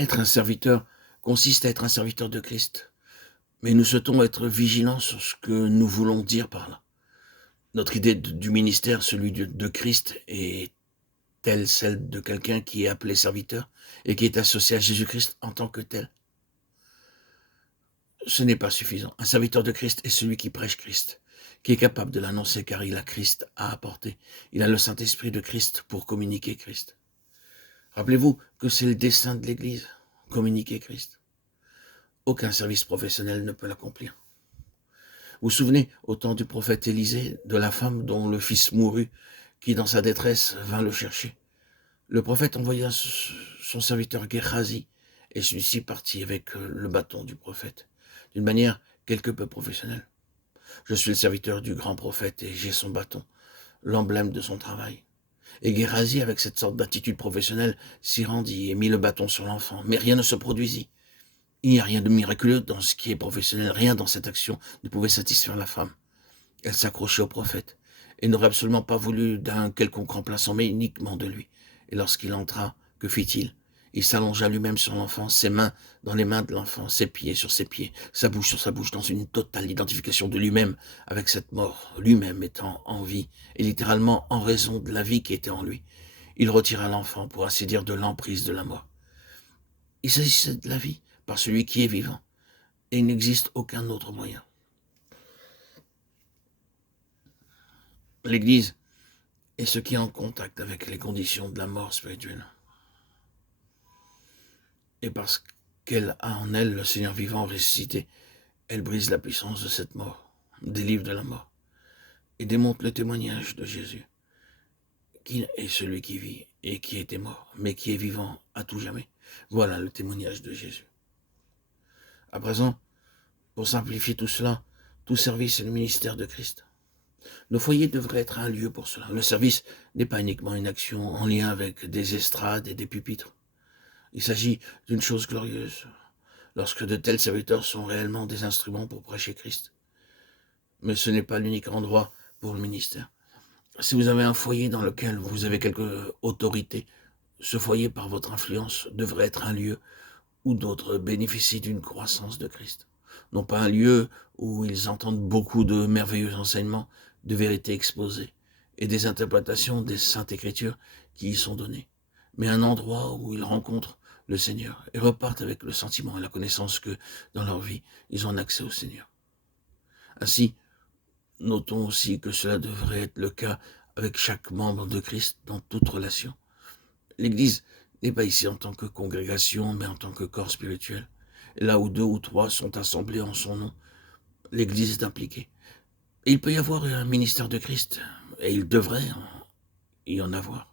Être un serviteur consiste à être un serviteur de Christ, mais nous souhaitons être vigilants sur ce que nous voulons dire par là. Notre idée du ministère, celui de Christ, est-elle celle de quelqu'un qui est appelé serviteur et qui est associé à Jésus-Christ en tant que tel? Ce n'est pas suffisant. Un serviteur de Christ est celui qui prêche Christ, qui est capable de l'annoncer car il a Christ à apporter. Il a le Saint-Esprit de Christ pour communiquer Christ. Rappelez-vous que c'est le dessein de l'Église, communiquer Christ. Aucun service professionnel ne peut l'accomplir. Vous vous souvenez, au temps du prophète Élisée, de la femme dont le fils mourut, qui dans sa détresse vint le chercher. Le prophète envoya son serviteur Géhazi, et celui-ci partit avec le bâton du prophète, d'une manière quelque peu professionnelle. Je suis le serviteur du grand prophète et j'ai son bâton, l'emblème de son travail. Et Géhazi, avec cette sorte d'attitude professionnelle, s'y rendit et mit le bâton sur l'enfant, mais rien ne se produisit. Il n'y a rien de miraculeux dans ce qui est professionnel, rien dans cette action ne pouvait satisfaire la femme. Elle s'accrochait au prophète et n'aurait absolument pas voulu d'un quelconque remplaçant, mais uniquement de lui. Et lorsqu'il entra, que fit-il? Il s'allongea lui-même sur l'enfant, ses mains dans les mains de l'enfant, ses pieds sur ses pieds, sa bouche sur sa bouche, dans une totale identification de lui-même avec cette mort, lui-même étant en vie, et littéralement en raison de la vie qui était en lui. Il retira l'enfant, pour ainsi dire, de l'emprise de la mort. Il s'agissait de la vie par celui qui est vivant, et il n'existe aucun autre moyen. L'Église est ce qui est en contact avec les conditions de la mort spirituelle. Et parce qu'elle a en elle le Seigneur vivant ressuscité, elle brise la puissance de cette mort, délivre de la mort, et démontre le témoignage de Jésus, qui est celui qui vit et qui était mort, mais qui est vivant à tout jamais. Voilà le témoignage de Jésus. À présent, pour simplifier tout cela, tout service est le ministère de Christ. Nos foyers devraient être un lieu pour cela. Le service n'est pas uniquement une action en lien avec des estrades et des pupitres. Il s'agit d'une chose glorieuse, lorsque de tels serviteurs sont réellement des instruments pour prêcher Christ. Mais ce n'est pas l'unique endroit pour le ministère. Si vous avez un foyer dans lequel vous avez quelque autorité, ce foyer, par votre influence, devrait être un lieu où d'autres bénéficient d'une croissance de Christ. Non pas un lieu où ils entendent beaucoup de merveilleux enseignements, de vérités exposées et des interprétations des Saintes Écritures qui y sont données, mais un endroit où ils rencontrent le Seigneur et repartent avec le sentiment et la connaissance que, dans leur vie, ils ont accès au Seigneur. Ainsi, notons aussi que cela devrait être le cas avec chaque membre de Christ dans toute relation. L'Église n'est pas ici en tant que congrégation, mais en tant que corps spirituel. Là où 2 ou 3 sont assemblés en son nom, l'Église est impliquée. Et il peut y avoir un ministère de Christ, et il devrait y en avoir.